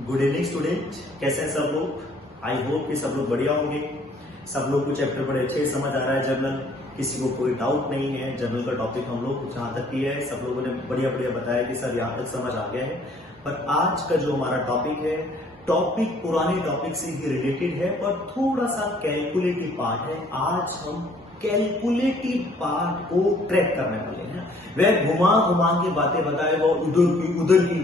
Good evening student, कैसे हैं सब लोग। आई होप कि सब लोग बढ़िया होंगे। सब लोग को चैप्टर बड़े अच्छे से समझ आ रहा है। जर्नल किसी को कोई डाउट नहीं है। जर्नल का टॉपिक हम लोग जहां तक किया है सब लोगों ने बढ़िया बढ़िया बताया कि सर यहाँ तक समझ आ गया है। पर आज का जो हमारा टॉपिक है, टॉपिक पुराने टॉपिक से ही रिलेटेड है पर थोड़ा सा कैलकुलेटिव पार्ट है। आज हम कैलकुलेटिव पार्ट को ट्रैक करने वाले हैं। वह घुमा घुमा के बातें बताएगा, उधर की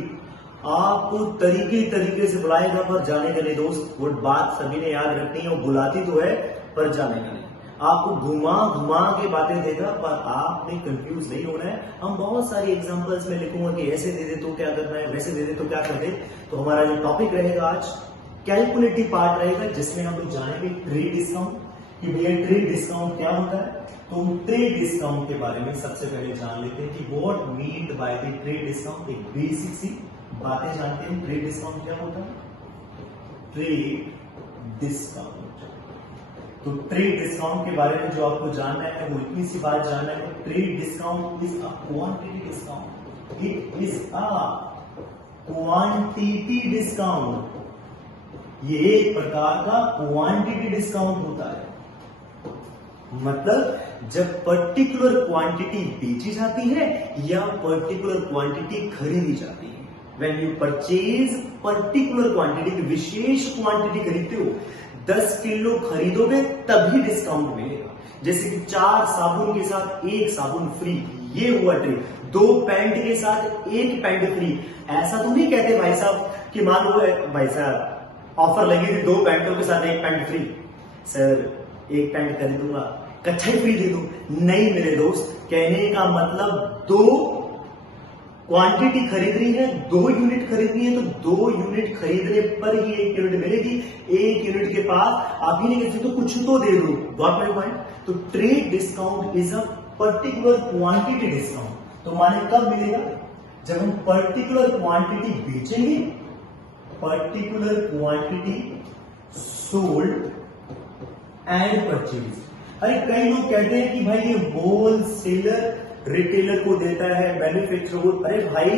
आपको तरीके से बुलाएगा पर जाने का नहीं दोस्त। वो बात सभी ने याद रखनी है, वो बुलाती तो है पर जाने का नहीं। आपको घुमा घुमा के बातें देगा पर आपने कंफ्यूज नहीं होना है। हम बहुत सारी एग्जांपल्स में लिखूंगा कि ऐसे दे दे तो क्या करना है, वैसे दे दे तो क्या कर दे। तो हमारा जो टॉपिक रहेगा आज कैलकुलेटिव पार्ट रहेगा, जिसमें हम लोग जानेंगे ट्रेड डिस्काउंट कि भैया ट्रेड डिस्काउंट क्या होता है। तो हम ट्रेड डिस्काउंट के बारे में सबसे पहले जान लेते हैं कि what mean by the trade discount. एक बेसिक सी बातें जानते हैं। ट्रेड डिस्काउंट क्या होता है? ट्रेड डिस्काउंट, तो ट्रेड डिस्काउंट के बारे में जो आपको जानना है वो इतनी सी बात जानना है। Trade discount is a quantity discount. It is a quantity discount. ये एक प्रकार का क्वांटिटी डिस्काउंट होता है। मतलब जब पर्टिकुलर क्वांटिटी बेची जाती है या पर्टिकुलर क्वांटिटी खरीदी जाती है। When you purchase particular quantity, विशेष क्वांटिटी खरीदते हो, 10 किलो खरीदोगे तभी डिस्काउंट मिलेगा। जैसे कि 4 साबुन के साथ 1 साबुन फ्री, ये हुआ ट्रेड। 2 पैंट के साथ 1 पैंट फ्री। ऐसा तो नहीं कहते भाई साहब कि मान लो भाई साहब ऑफर लगी थी 2 पैंटों के साथ 1 पैंट फ्री, सर 1 पैंट खरीदूंगा कच्छा ही फ्री दे दो। नहीं मेरे दोस्त, कहने का मतलब 2 क्वांटिटी खरीदनी है, 2 यूनिट खरीदनी है तो 2 यूनिट खरीदने पर ही 1 यूनिट मिलेगी। 1 यूनिट के पास आप ही नहीं कह सकते तो कुछ तो दे दो। Got my point. तो trade discount is a particular quantity discount. तो माने कब मिलेगा? जब हम पर्टिकुलर क्वांटिटी बेचेंगे, particular quantity sold and purchase. अरे कई लोग कहते हैं कि भाई ये होलसेलर रिटेलर को देता है, मैन्युफैक्चरर को। अरे भाई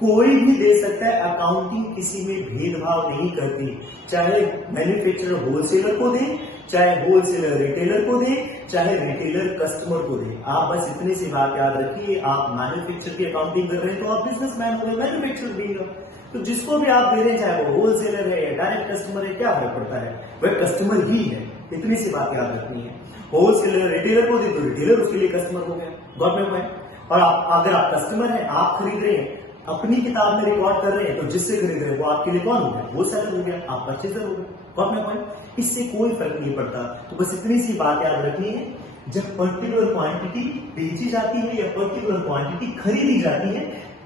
कोई भी दे सकता है। अकाउंटिंग किसी में भेदभाव नहीं करती। चाहे मैन्युफैक्चरर होलसेलर को दे, चाहे होलसेलर रिटेलर को दे, चाहे रिटेलर कस्टमर को दे। आप बस इतनी सी बात याद रखिए, आप मैन्युफैक्चर की अकाउंटिंग कर रहे हैं तो आप बिजनेसमैन हो गए, मैन्युफैक्चरर भी हो। तो जिसको भी आप दे रहे हैं, चाहे वो होलसेलर है या डायरेक्ट कस्टमर है, क्या फर्क पड़ता है, वह कस्टमर ही है। इतनी सी बात याद रखनी है। होलसेलर रिटेलर को दे तो रिटेलर उसके लिए कस्टमर हो गया। Got my point. और अगर आप कस्टमर हैं, आप खरीद रहे हैं, अपनी किताब में रिकॉर्ड कर रहे हैं, तो जिससे खरीद रहे हैं वो आपके लिए कौन हो गया? वो सेलर हो गया, आप परचेजर हो गए। Got my point. इससे कोई फर्क नहीं पड़ता। तो बस इतनी सी बात याद रखनी है, जब पर्टिकुलर क्वांटिटी बेची जाती है या पर्टिकुलर क्वांटिटी खरीदी जाती है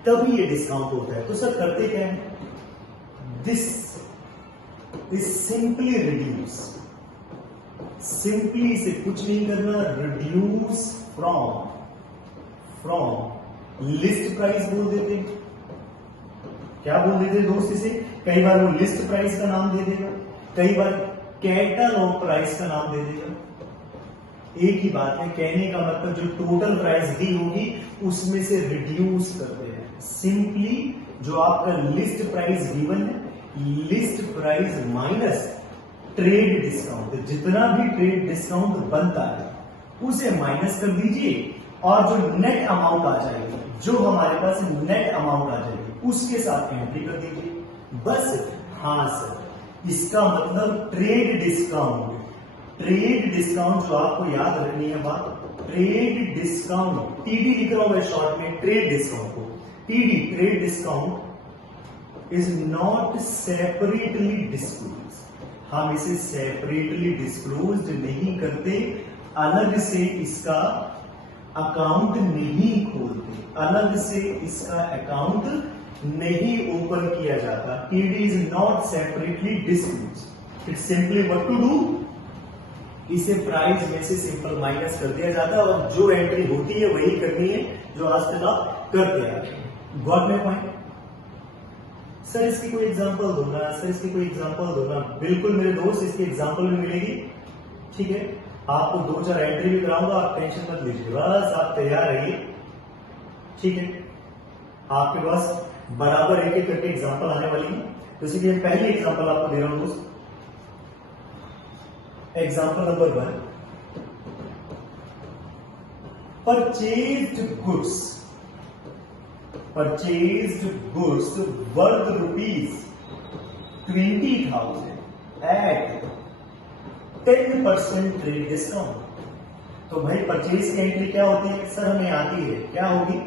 तभी ये डिस्काउंट होता है। तो सर करते क्या है? This is simply reduce. Simply से कुछ नहीं करना, रिड्यूस फ्रॉम लिस्ट प्राइस बोल देते। क्या बोल देते दोस्त इसे? कई बार वो लिस्ट प्राइस का नाम दे देगा, कई बार कैटलॉग प्राइस का नाम दे देगा। एक ही बात है, कहने का मतलब जो टोटल प्राइस दी होगी उसमें से रिड्यूस करते हैं। सिंपली जो आपका लिस्ट प्राइस गिवन है, list price minus trade discount, जितना भी ट्रेड डिस्काउंट बनता है उसे माइनस कर दीजिए और जो नेट अमाउंट आ जाएगी, जो हमारे पास नेट अमाउंट आ जाएगी उसके साथ एंट्री कर दीजिए बस। हाँ सर, इसका मतलब ट्रेड डिस्काउंट। ट्रेड डिस्काउंट जो आपको याद रखनी है बात, ट्रेड डिस्काउंट, टीडी लिख रहा हूं मैं शॉर्ट में, ट्रेड डिस्काउंट को TD, trade discount is not separately disclose. हम इसे सेपरेटली डिस्क्लोज नहीं करते, अलग से इसका अकाउंट नहीं खोलते, अलग से इसका अकाउंट नहीं ओपन किया जाता। TD is not separately disclose. It's simply what to do, इसे प्राइस में से सिंपल माइनस कर दिया जाता है और जो एंट्री होती है वही करनी है जो आज तक आप करते आ रहे हैं। Got my point. सर इसकी कोई एग्जांपल दो ना, सर इसकी कोई एग्जांपल दो ना। बिल्कुल मेरे दोस्त, इसकी एग्जांपल भी मिलेगी। ठीक है, आपको 2-4 एंट्री भी कराऊंगा, आप टेंशन मत लीजिए, बस आप तैयार रहिए। ठीक है, आपके पास बराबर एक एक करके एग्जांपल आने वाली है। तो इसीलिए पहली एग्जांपल आपको दे रहा हूं दोस्त। Example number 1, purchased goods worth ₹20,000 at 10% trade discount. तो भाई परचेज की एंट्री क्या होती है सर, हमें आती है, क्या होगी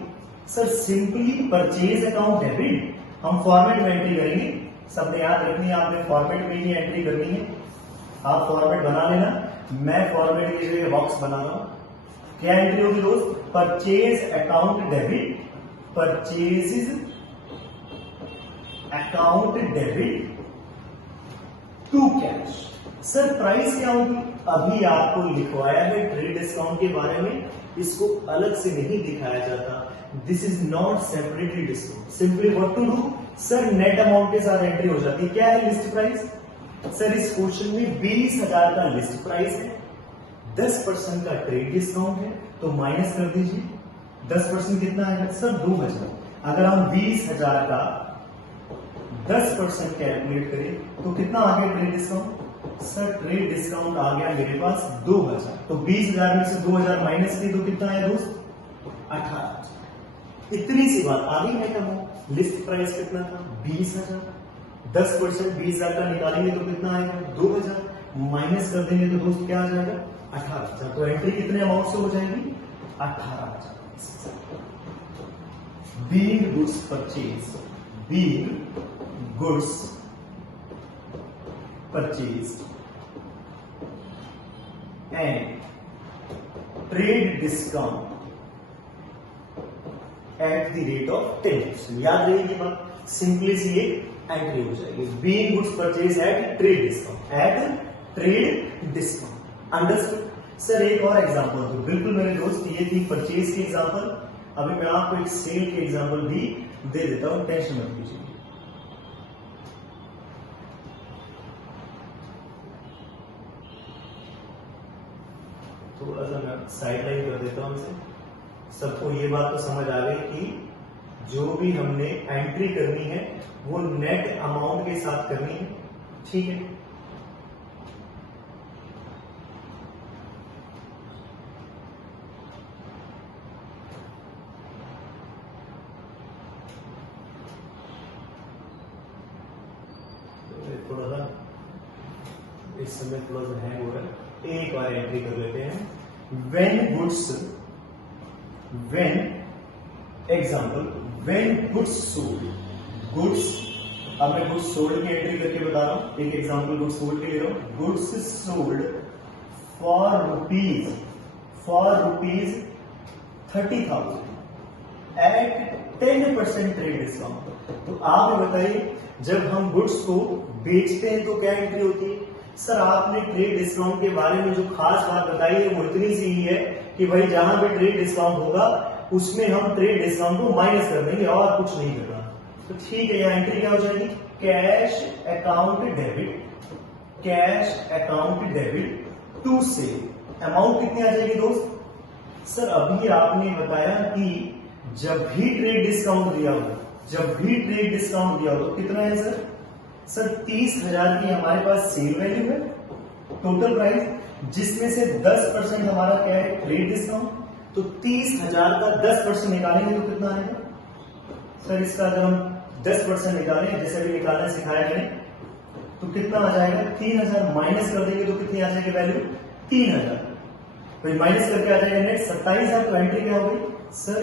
sir, simply purchase account debit. हम फॉर्मेट में एंट्री करेंगे, सबने याद रखनी है, आपने फॉर्मेट में ही एंट्री करनी है। आप फॉर्मेट बना लेना, मैं फॉर्मेट के लिए बॉक्स बना रहा हूं। क्या एंट्री होगी दोस्त, purchase account debit, purchase account debit to cash. Sir price क्या होगी, अभी आपको लिखवाया है ट्रेड डिस्काउंट के बारे में, इसको अलग से नहीं दिखाया जाता। This is not separately discount. Simply what to do sir, net amount के साथ एंट्री हो जाती है। क्या है लिस्ट प्राइस, सर इस क्वेश्चन में 20,000 का लिस्ट प्राइस है, 10% का ट्रेड डिस्काउंट है, तो माइनस कर दीजिए। 10% कितना आएगा सर, 2,000। अगर हम 20,000 का 10% कैलकुलेट करें तो कितना आ गया trade discount, sir trade discount आ गया मेरे पास 2,000। तो 20,000 में से 2,000 माइनस किए तो कितना आया दोस्त, 18,000। इतनी सी बात आ गई है। क्या लिस्ट प्राइस कितना था, 20,000। 10% 20,000 का निकालेंगे तो कितना आएगा, 2,000। माइनस कर देंगे तो दोस्त क्या आ जाएगा, 18,000। तो एंट्री कितने अमाउंट से हो जाएगी, 18,000। Being goods purchase, being goods purchased and trade discount at the rate of 10%। याद रहेगी बात, सिंपली सी एक एंट्री हो जाएगी, being goods purchase at trade discount, at trade discount. Understood. Sir एक और एग्जांपल दो, बिल्कुल मेरे दोस्त, ये थी परचेज की एग्जांपल। अभी मैं आपको एक सेल की एग्जांपल भी दे देता हूं, टेंशन मत लीजिए। थोड़ा सा मैं साइड लाइन कर देता हूं इसे। सबको ये बात तो समझ आ गई कि जो भी हमने एंट्री करनी है वो नेट अमाउंट के साथ करनी है, ठीक है। थोड़ा सा इस समय थोड़ा सा हैंग हो रहा है, एक बार एंट्री कर लेते हैं। when goods sold, अब मैं गुड्स सोल्ड की एंट्री करके बता रहा हूं, एक एग्जांपल गुड्स सोल्ड के ले रहा हूं। Goods sold for rupees 30,000 at 10% trade discount. तो आप बताइए, जब हम गुड्स को बेचते हैं तो क्या एंट्री होती है, सर आपने ट्रेड डिस्काउंट के बारे में जो खास बात बताई है वो इतनी सी ही है कि भाई जहां पे ट्रेड डिस्काउंट होगा उसमें हम ट्रेड डिस्काउंट को माइनस कर देंगे और कुछ नहीं करना। तो ठीक है, यहां एंट्री क्या हो जाएगी, cash account debit to sale. Amount कितनी आ जाएगी दोस्त, सर अभी आपने बताया कि जब भी ट्रेड डिस्काउंट दिया हो तो कितना है सर 30,000 की हमारे पास सेल वैल्यू है, टोटल प्राइस, जिसमें से 10% हमारा क्या है, ट्रेड डिस्काउंट। तो 30,000 का 10% निकालेंगे तो कितना आएगा सर, इसका अगर हम 10% निकालें, जैसे भी निकालना सिखाया मैंने, तो कितना आ जाएगा, 3,000। माइनस कर देंगे तो कितनी आ जाएगी वैल्यू, 3,000। तो माइनस करके आ जाएगा नेट 27,000। तो एंट्री क्या हो गई sir,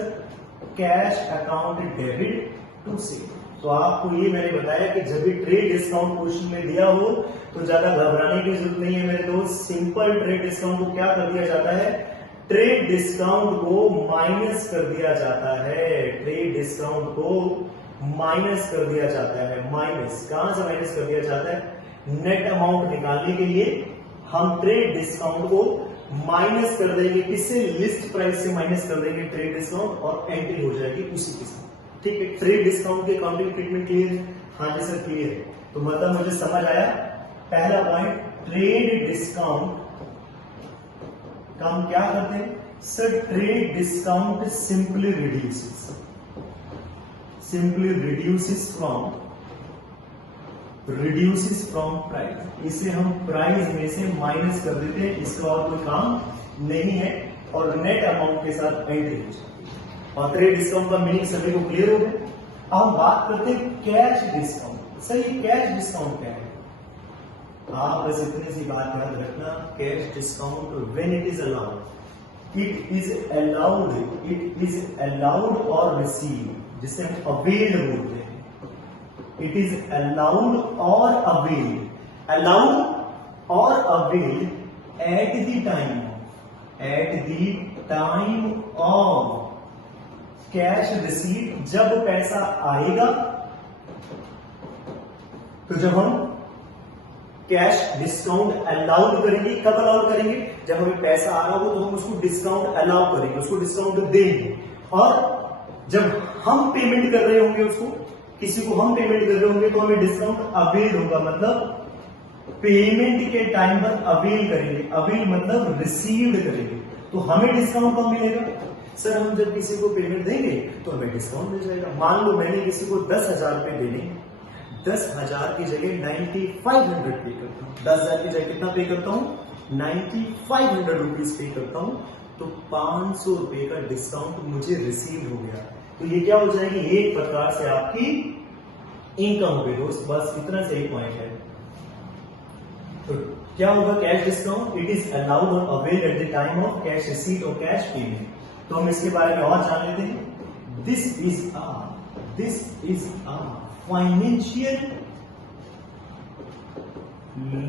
cash account debit to sale. तो आपको ये मैंने बताया कि जब भी ट्रेड डिस्काउंट क्वेश्चन में दिया हो तो ज्यादा घबराने की जरूरत नहीं है मेरे दोस्त। सिंपल ट्रेड डिस्काउंट को क्या कर दिया जाता है, ट्रेड डिस्काउंट को माइनस कर दिया जाता है, ट्रेड डिस्काउंट को माइनस कर दिया जाता है। माइनस कहां से माइनस कर दिया जाता है, नेट अमाउंट निकालने के लिए हम ट्रेड डिस्काउंट को माइनस कर देंगे, किससे, लिस्ट प्राइस से माइनस कर देंगे ट्रेड डिस्काउंट, और एंट्री हो जाएगी उसी के साथ। ठीक है, ट्रेड डिस्काउंट की अकाउंटिंग ट्रीटमेंट क्लियर है, हाँ जी सर क्लियर है। तो मतलब मुझे समझ आया, पहला पॉइंट, ट्रेड डिस्काउंट का हम क्या करते हैं sir, trade discount simply reduces simply reduces from price. इसे हम प्राइस में से माइनस कर देते हैं, इसका और कोई काम नहीं है, और नेट अमाउंट के साथ एंट्री हो जाती है। और ट्रेड डिस्काउंट का मीनिंग सभी को क्लियर हो गया। अब हम बात करते हैं कैश डिस्काउंट। सर ये कैश डिस्काउंट क्या है? आप बस इतनी सी बात याद रखना, cash discount when it is allowed, it is allowed और रिसीव, जिसे हम अवेल बोलते हैं। इट इज अलाउड और avail at the time of cash receipt. जब पैसा आएगा, तो जब हम कैश डिस्काउंट अलाउड करेंगे, कब अलाउड करेंगे? जब हमें पैसा आ रहा हो तो हम उसको डिस्काउंट अलाउ करेंगे, उसको डिस्काउंट देंगे। और जब हम पेमेंट कर रहे होंगे, उसको किसी को हम पेमेंट कर रहे होंगे, तो हमें डिस्काउंट अवेल होगा, मतलब पेमेंट के टाइम पर अवेल करेंगे। अवेल मतलब रिसीव्ड करेंगे, तो हमें डिस्काउंट कब मिलेगा? सर हम जब किसी को पेमेंट देंगे तो हमें डिस्काउंट मिल जाएगा। मान लो मैंने किसी को 10,000 रुपए देने, 10,000 की जगह 9500 पे करता हूँ। 10,000 की जगह कितना पे करता हूँ? 9500 रुपीज पे करता हूँ, तो 500 रुपए का डिस्काउंट मुझे रिसीव हो गया। तो ये क्या हो जाएगी? एक प्रकार से आपकी इनकम हो गई दोस्त। बस इतना सही पॉइंट है। तो क्या होगा cash discount? It is allowed और avail at the time of cash receipt और कैश पेमेंट। तो हम इसके बारे में और जान लेते हैं। This is a financial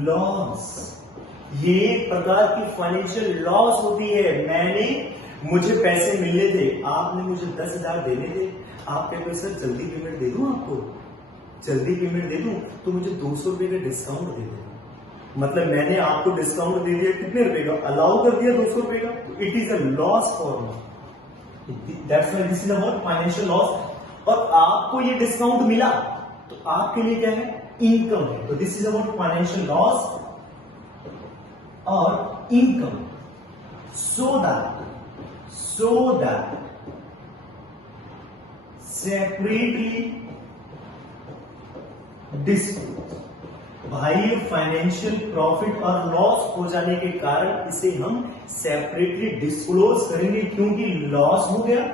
loss. ये एक प्रकार की फाइनेंशियल लॉस होती है। मुझे पैसे मिलने थे, आपने मुझे 10,000 देने थे, आप कहते हो सर जल्दी पेमेंट दे दूं आपको, जल्दी पेमेंट दे दूं, तो मुझे 200 रुपए का डिस्काउंट दे देना। मतलब मैंने आपको डिस्काउंट दे दिया कितने रुपए का? अलाउ कर दिया 200 रुपए का। It is a loss for me, that's why this is about financial loss. और आपको ये डिस्काउंट मिला तो आपके लिए क्या है? इनकम है। तो this is about financial loss और income. So that separately disclose. भाई फाइनेंशियल प्रॉफिट और लॉस हो जाने के कारण इसे हम सेपरेटली डिस्क्लोज करेंगे, क्योंकि लॉस हो गया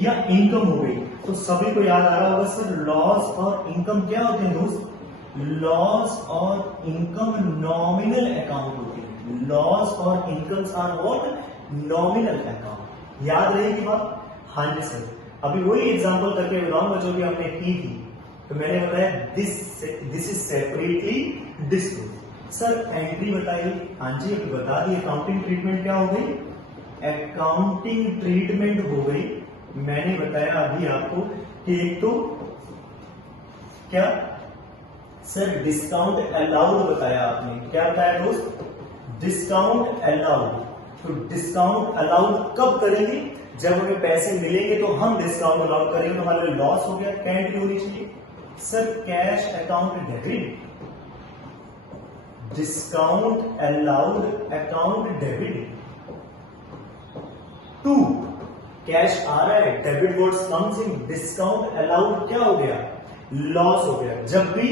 या इनकम हो गई। तो सभी को याद आ रहा होगा सर, लॉस और इनकम क्या होते हैं दोस्त? लॉस और इनकम नॉमिनल अकाउंट होते हैं। लॉस और incomes are what? Nominal account. याद रहेगी बात? हाँ जी सर। अभी वही एग्जांपल करके बताऊंगा जो भी हमने की थी। तो मैंने बताया this is separately disclose. Sir entry बताइए। हाँ जी अभी बता दी। अकाउंटिंग ट्रीटमेंट क्या हो गई? अकाउंटिंग ट्रीटमेंट हो गई। मैंने बताया अभी आपको कि एक तो क्या सर डिस्काउंट अलाउड बताया आपने। क्या बताया दोस्त? Discount allowed. तो डिस्काउंट अलाउड कब करेंगे? जब हमें पैसे मिलेंगे तो हम डिस्काउंट अलाउड करेंगे, तो हमारे लॉस हो गया। क्या एंट्री होनी चाहिए? Sir cash account debit. Discount allowed account debit to cash आ रहा है, debit words comes in, discount allowed क्या हो गया? लॉस हो गया। जब भी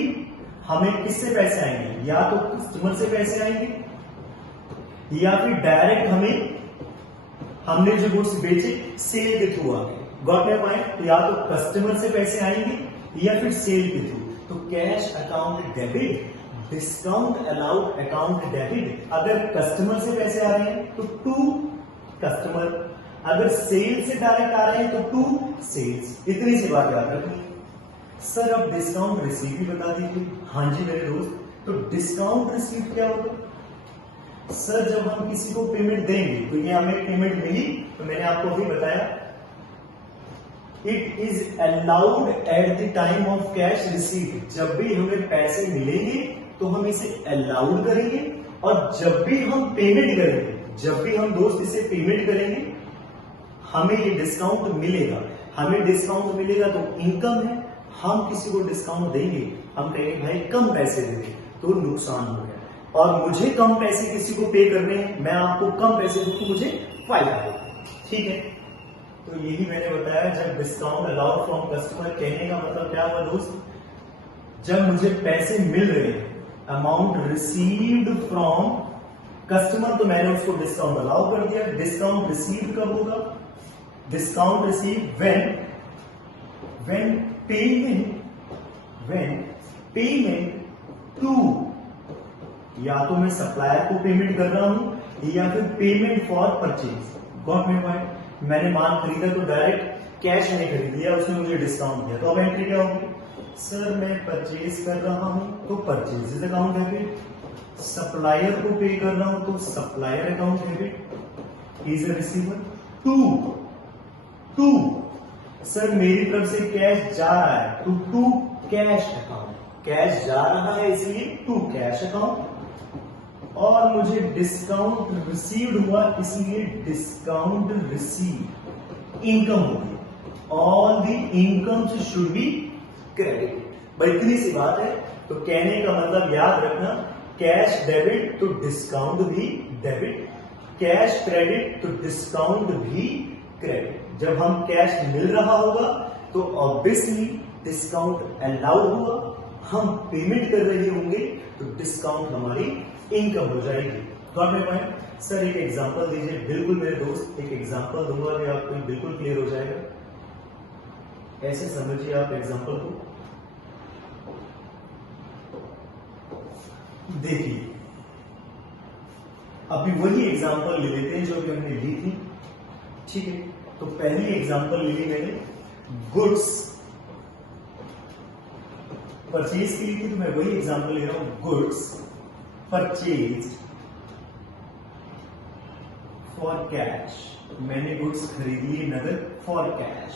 हमें किससे पैसे आएंगे? या तो कस्टमर से पैसे आएंगे या फिर डायरेक्ट हमने जो गुड्स बेचे सेल के थ्रू आ गए। Got my point? या तो कस्टमर से पैसे आएंगे या फिर सेल के थ्रू। तो cash account debit, discount allowed account debit. अगर कस्टमर से पैसे आ रहे हैं तो टू कस्टमर, अगर सेल से डायरेक्ट आ रहे हैं तो टू सेल्स। इतनी सी बात याद रखनी। सर अब डिस्काउंट रिसीव भी बता दीजिए। हाँ जी मेरे दोस्त। तो डिस्काउंट रिसीव क्या होगा? सर जब हम किसी को पेमेंट देंगे, तो ये हमें पेमेंट मिली, तो मैंने आपको अभी बताया it is allowed at the time of cash receive. जब भी हमें पैसे मिलेंगे तो हम इसे अलाउड करेंगे, और जब भी हम पेमेंट करेंगे, जब भी हम दोस्त इसे पेमेंट करेंगे, हमें ये डिस्काउंट मिलेगा। हमें डिस्काउंट मिलेगा तो इनकम है। हम किसी को डिस्काउंट देंगे, हम कहेंगे भाई कम पैसे देंगे, तो नुकसान हो गया। और मुझे कम पैसे किसी को पे करने हैं, मैं आपको कम पैसे दूं तो मुझे फायदा होगा। ठीक है। तो यही मैंने बताया, जब डिस्काउंट अलाउड फ्रॉम कस्टमर, कहने का मतलब क्या हुआ दोस्त, जब मुझे पैसे मिल रहे हैं, अमाउंट रिसीव्ड फ्रॉम कस्टमर, तो मैंने उसको डिस्काउंट अलाउ कर दिया। डिस्काउंट रिसीव्ड कब होगा? Discount receive when payment to, या तो मैं सप्लायर को पेमेंट कर रहा हूं या फिर payment for purchase. Got my point? मैंने माल खरीदा तो डायरेक्ट कैश नहीं खरीद लिया, उसने मुझे डिस्काउंट दिया, तो अब एंट्री क्या होगी? सर मैं परचेज कर रहा हूं तो परचेज अकाउंट डेबिट, सप्लायर को पे कर रहा हूं तो supplier account debit, is a receiver. To sir मेरी तरफ से कैश जा रहा है तो टू कैश अकाउंट, कैश जा रहा है इसलिए टू कैश अकाउंट, और मुझे डिस्काउंट रिसीव्ड हुआ इसलिए डिस्काउंट रिसीव, इनकम होगी, all the incomes should be credit. भाई इतनी सी बात है, तो कहने का मतलब याद रखना, कैश डेबिट तो डिस्काउंट भी डेबिट, कैश क्रेडिट तो डिस्काउंट भी क्रेडिट। जब हम कैश मिल रहा होगा तो ऑब्वियसली डिस्काउंट अलाउड हुआ, हम पेमेंट कर रहे होंगे तो डिस्काउंट हमारी इनकम हो जाएगी। Got my point? सर एक एग्जांपल दीजिए। बिल्कुल मेरे दोस्त, एक एग्जांपल दूंगा कि आपको बिल्कुल क्लियर हो जाएगा। ऐसे समझिए आप एग्जांपल को, देखिए अभी वही एग्जांपल ले लेते हैं जो कि हमने ली थी, ठीक है? तो पहली एग्जांपल ले ली मैंने, गुड्स परचेज की ली थी, तो मैं वही एग्जांपल ले रहा हूं, गुड्स परचेज फॉर कैश। मैंने गुड्स खरीद लिए नगद for cash,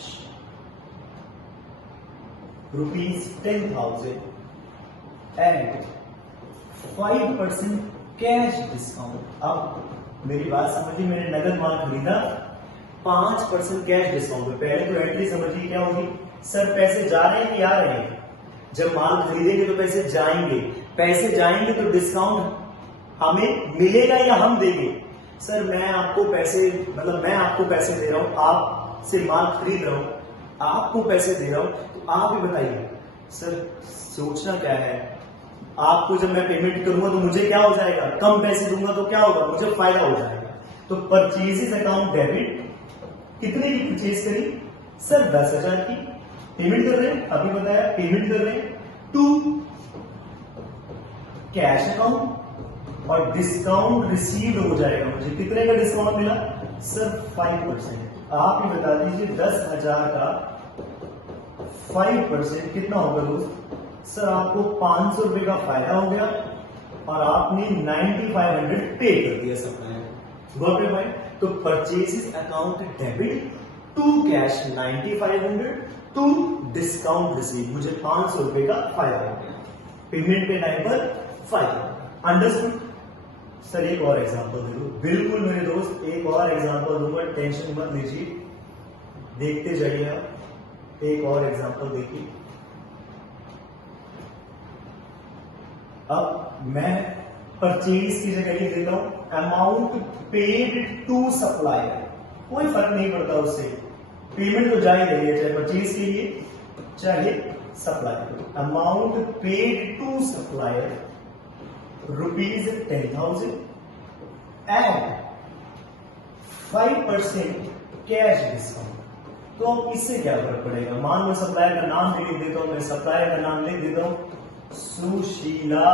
₹10,000 and 5% cash discount. अब मेरी बात समझिए, मैंने नगद माल खरीदा, 5% कैश डिस्काउंट पे। पहले तो एंट्री समझिए क्या होगी, सर पैसे जा रहे हैं कि आ रहे हैं? जब माल खरीदेंगे तो पैसे जाएंगे, पैसे जाएंगे तो डिस्काउंट हमें मिलेगा या हम देंगे? सर मैं आपको पैसे, मतलब मैं आपको पैसे दे रहा हूं, आपसे माल खरीद रहा हूं, आपको पैसे दे रहा हूं, तो आप ही बताइए सर सोचना क्या है। आपको जब मैं पेमेंट करूंगा तो मुझे क्या हो जाएगा? कम पैसे दूंगा तो क्या होगा? मुझे फायदा हो जाएगा। तो परचेजेस अकाउंट डेबिट, कितने की परचेज करी? सर 10,000 की पेमेंट कर रहे हैं, अभी बताया पेमेंट कर रहे हैं, टू कैश अकाउंट, और डिस्काउंट रिसीव हो जाएगा। मुझे कितने का डिस्काउंट मिला? सर 5%। आप ही बता दीजिए 10,000 का 5% कितना होगा दोस्त? सर आपको 500 रुपए का फायदा हो गया और आपने 9500 पे कर दिया सप्लायर। गॉट इट भाई? तो purchases account debit to cash 9500 to discount receive, मुझे 500 रुपए का फायदा हो गया, पेमेंट के टाइम पर फायदा। अंडरस्टूड? सर एक और एग्जांपल दे दो। बिल्कुल मेरे दोस्त, एक और एग्जांपल दूंगा, टेंशन मत लीजिए, देखते जाइए आप। एक और एग्जांपल देखिए। अब मैं परचेज की जगह लिख देता हूं अमाउंट पेड टू सप्लायर, कोई फर्क नहीं पड़ता उससे, पेमेंट तो जा ही रही है, चाहे परचेज के लिए चाहे supplier. Amount paid to supplier ₹10,000 and 5% cash discount. तो अब इससे क्या फर्क पड़ेगा? मान लो सप्लायर का नाम भी लिख देता हूं, मैं सप्लायर का नाम लिख देता हूं सुशीला,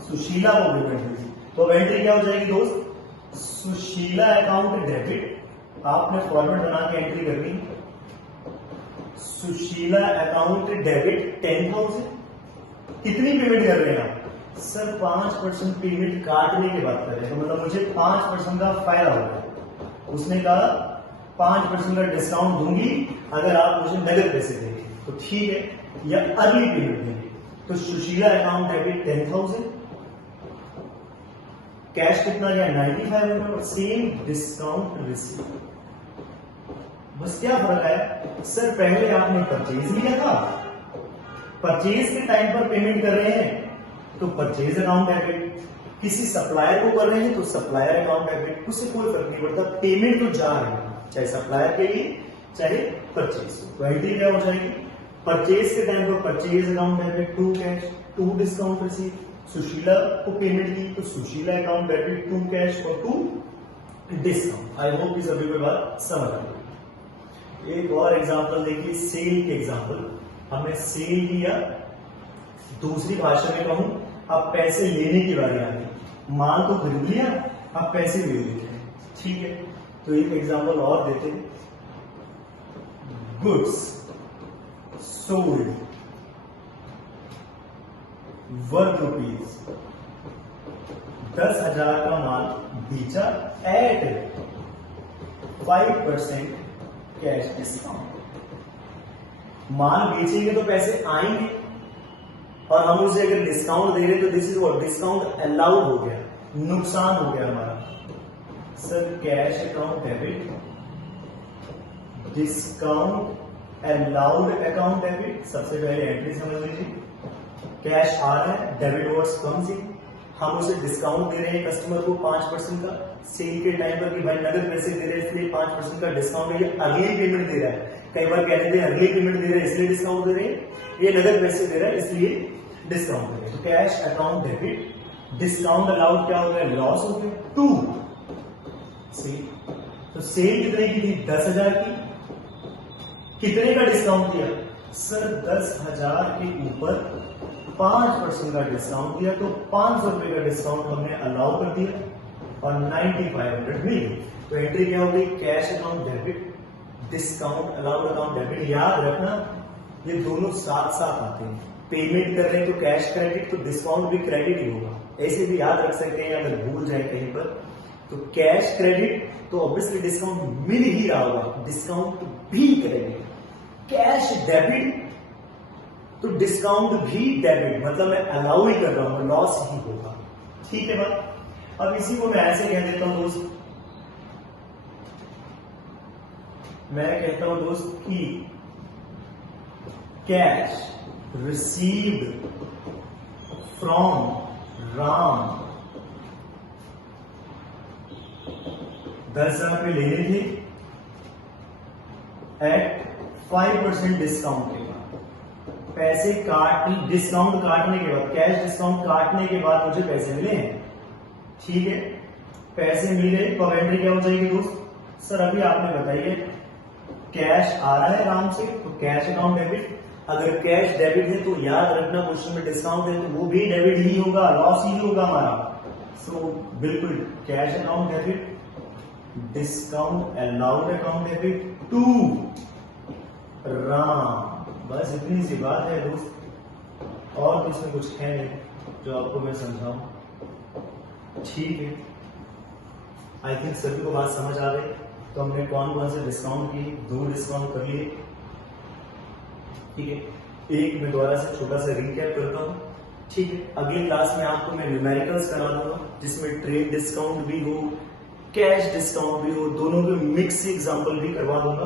सुशीला को पेमेंट हुई, तो अब एंट्री क्या हो जाएगी दोस्त? सुशीला अकाउंट डेबिट, आपने फॉर्मेट बना के एंट्री करनी, सुशीला अकाउंट डेबिट 10,000। कितनी पेमेंट कर रहे हैं आप? सर 5% पेमेंट काटने के बाद करें, तो मतलब मुझे 5% का फायदा होगा। उसने कहा 5% का डिस्काउंट दूंगी अगर आप मुझे नगद पैसे देंगे, तो ठीक है, या अर्ली पेमेंट देंगे। तो सुशीला अकाउंट डेबिट 10,000, कैश कितना गया? 9500, और सेम डिस्काउंट रिसीव। बस क्या फर्क आया? सर पहले आपने परचेज लिया था, परचेज के टाइम पर पेमेंट कर रहे हैं तो परचेज अकाउंट डेबिट, किसी सप्लायर को कर रहे हैं तो सप्लायर अकाउंट डेबिट, उससे कोई फर्क नहीं पड़ता, पेमेंट तो जा रही है, चाहे सप्लायर के लिए चाहे परचेज हो। तो एंट्री क्या हो जाएगी, परचेज के टाइम पर purchase account debit to cash to discount receive, Sushila को पेमेंट की तो Sushila account debit to cash और टू डिस्काउंट। आई होप कि सभी को बात समझ आ गई। एक और एग्जांपल देखिए, सेल के एग्जांपल। हमने सेल किया, दूसरी भाषा में कहूं अब पैसे लेने की बारी आ गई, माल तो खरीद लिया, अब पैसे ले लेते हैं, ठीक है। तो एक एग्जांपल और देते हैं, गुड्स सोल्ड वर्थ रुपीज, 10,000 का माल बेचा एट 5% कैश डिस्काउंट। माल बेचेंगे तो पैसे आएंगे और हम उसे अगर डिस्काउंट दे रहे तो this is what, discount allowed हो गया, नुकसान हो गया हमारा। Sir cash account debit, discount allowed account debit. सबसे पहले एंट्री समझ लीजिए, कैश आ रहा है, डेबिट वर्ड्स कम्स इन, हम उसे डिस्काउंट दे रहे हैं कस्टमर को 5% का सेल के टाइम पर कि भाई नगद पैसे दे रहे हैं इसलिए 5% का डिस्काउंट है, ये अगली पेमेंट दे रहा है। कई बार कहते थे अगली पेमेंट दे रहे हैं इसलिए डिस्काउंट दे रहे हैं, ये नगद पैसे दे रहा है इसलिए डिस्काउंट दे रहे हैं। तो cash account debit, discount allowed क्या हो गया, लॉस हो गया टू सेल। तो सेल कितने की थी, 10,000 की, कितने का डिस्काउंट दिया सर, 10,000 के ऊपर 5% का डिस्काउंट दिया, तो 500 रुपए का डिस्काउंट हमने अलाउ कर दिया और 9,500 मिल गई। तो एंट्री क्या हो गई, cash account debit, discount allowed account debit. याद रखना ये दोनों साथ साथ आते हैं, पेमेंट कर रहे हैं तो कैश क्रेडिट, तो डिस्काउंट भी क्रेडिट ही होगा, ऐसे भी याद रख सकते हैं अगर भूल जाए कहीं पर। तो कैश क्रेडिट तो ऑब्वियसली डिस्काउंट मिल ही रहा होगा, डिस्काउंट भी क्रेडिट। कैश डेबिट तो डिस्काउंट भी डेबिट, मतलब मैं अलाउ ही कर रहा हूं, लॉस ही होगा, ठीक है बात। अब इसी को मैं ऐसे कह देता हूं दोस्त, मैं कहता हूं दोस्त कि कैश रिसीव्ड फ्रॉम राम, 10,000 रुपये लेने थे एट 5% डिस्काउंट के बाद, पैसे डिस्काउंट काटने के बाद, कैश डिस्काउंट काटने के बाद मुझे पैसे मिले हैं, ठीक है, पैसे मिले तो एंट्री क्या हो जाएगी दोस्त, सर अभी आपने बताइए कैश आ रहा है राम से तो कैश अकाउंट डेबिट, अगर कैश डेबिट है तो याद रखना क्वेश्चन में डिस्काउंट है तो वो भी डेबिट ही होगा, लॉस ही होगा हमारा। सो बिल्कुल cash account debit, discount allowed account debit to Ram, बस इतनी सी बात है दोस्त, और तो इसमें कुछ है नहीं जो आपको मैं समझाऊं, ठीक है। आई थिंक सभी को बात समझ आ गई। तो हमने कौन कौन से डिस्काउंट की, 2 डिस्काउंट कर लिए, ठीक है। एक मैं दोबारा से छोटा सा रिकैप करता हूं, ठीक है। अगली क्लास में आपको मैं न्यूमेरिकल्स करा दूंगा जिसमें ट्रेड डिस्काउंट भी हो, कैश डिस्काउंट भी हो, दोनों के मिक्स एग्जांपल भी करवा दूंगा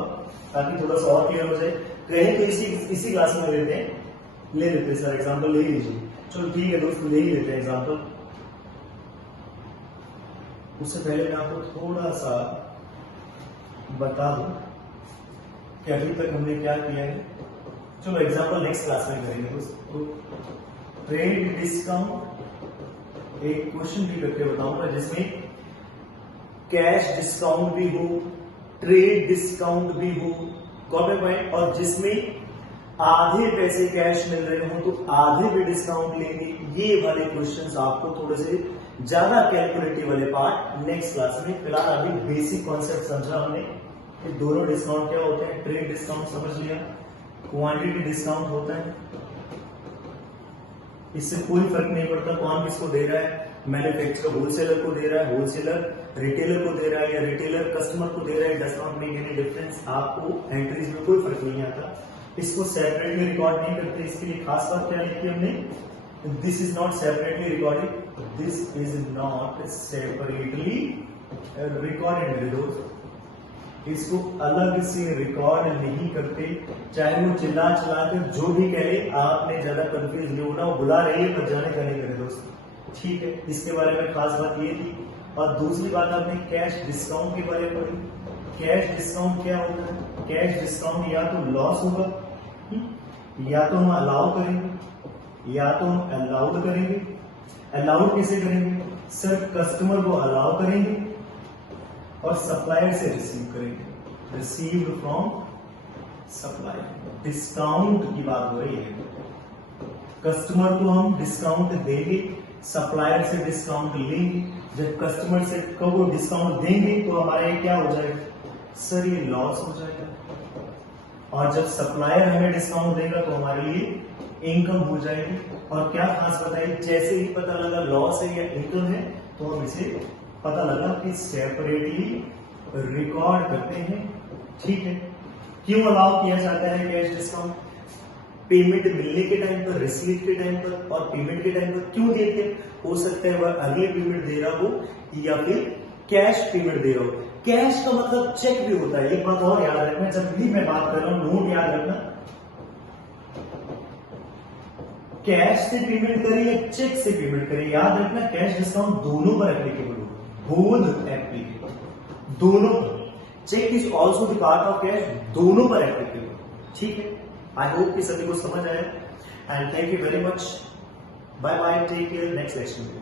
ताकि थोड़ा सा और क्लियर हो जाए। कहें तो इसी क्लास में ले लेते हैं सर, एग्जांपल ले लीजिए, चलो ठीक है दोस्तों ले ही लेते हैं एग्जांपल। उससे पहले मैं आपको थोड़ा सा बता दूं कि अभी तक हमने क्या किया है। चलो एग्जांपल नेक्स्ट क्लास में करेंगे दोस्तों। ट्रेड डिस्काउंट एक क्वेश्चन भी करके बताऊंगा जिसमें कैश डिस्काउंट भी हो, ट्रेड डिस्काउंट भी हो, गॉट इट पॉइंट, और जिसमें आधे पैसे कैश मिल रहे हो तो आधे पे डिस्काउंट लेंगे। ये वाले क्वेश्चंस आपको थोड़े से ज्यादा कैलकुलेटिव वाले पार्ट नेक्स्ट क्लास में। फिलहाल अभी बेसिक कॉन्सेप्ट समझा हमने कि दोनों डिस्काउंट क्या होते हैं। ट्रेड डिस्काउंट समझ लिया, क्वांटिटी डिस्काउंट होता है, इससे कोई फर्क नहीं पड़ता कौन किसको दे रहा है, मैन्युफैक्चरर होलसेलर को दे रहा है, होलसेलर रिटेलर को दे रहा है या रिटेलर कस्टमर को दे रहा है, does not make any difference. आपको एंट्रीज में कोई फर्क नहीं आता, इसको सेपरेटली रिकॉर्ड नहीं करते। इसके लिए खास बात क्या लिखी हमने, this is not separately recorded, this is not separately recorded मेरे दोस्त, इसको अलग से रिकॉर्ड नहीं करते। चाहे वो चिल्ला कर जो भी कहे, आपने ज्यादा कंफ्यूज नहीं होना, वो बुला रही है पर जाने का नहीं करे दोस्त, ठीक है। इसके बारे में खास बात ये थी। और दूसरी बात आपने कैश डिस्काउंट के बारे में पढ़ी। कैश डिस्काउंट क्या होता है, कैश डिस्काउंट या तो लॉस होगा, या तो हम अलाउ करेंगे, या तो हम अलाउड करेंगे। अलाउड कैसे करेंगे सर? कस्टमर को अलाउ करेंगे और सप्लायर से रिसीव करेंगे, रिसीव्ड फ्रॉम सप्लायर। डिस्काउंट की बात हो रही है, कस्टमर को हम डिस्काउंट देंगे, सप्लायर से डिस्काउंट लेंगे। जब कस्टमर से को डिस्काउंट देंगे तो हमारा ये क्या हो जाएगा सर? ये लॉस हो जाएगा। और जब सप्लायर हमें डिस्काउंट देगा तो हमारे लिए इनकम हो जाएगी। और क्या खास बताइए, जैसे ही पता लगा लॉस है या इनकम है तो हम इसे पता लगा कि सेपरेटली रिकॉर्ड करते हैं। ठीक है, क्यों अलाउ किया जाता है कैश डिस्काउंट? पेमेंट मिलने के टाइम पर, रिसीव के टाइम पर और पेमेंट के टाइम पर क्यों देते हैं? हो सकता है वह अगले पेमेंट दे रहा हो या फिर कैश पेमेंट दे रहा हो। कैश का मतलब चेक भी होता है। एक बात और याद रखना, जब भी मैं बात कर रहा हूं नोट याद रखना, कैश से पेमेंट करें या चेक से पेमेंट करें, याद रखना कैश डिस्काउंट दोनों पर एप्लीकेबल हो, बोथ एप्लीकेबल, दोनों पर। Check is also the part of cash, दोनों पर एप्लीकेबल। ठीक है, आई होप कि सभी को समझ आया and thank you very much. Bye bye, take care, next lecture में।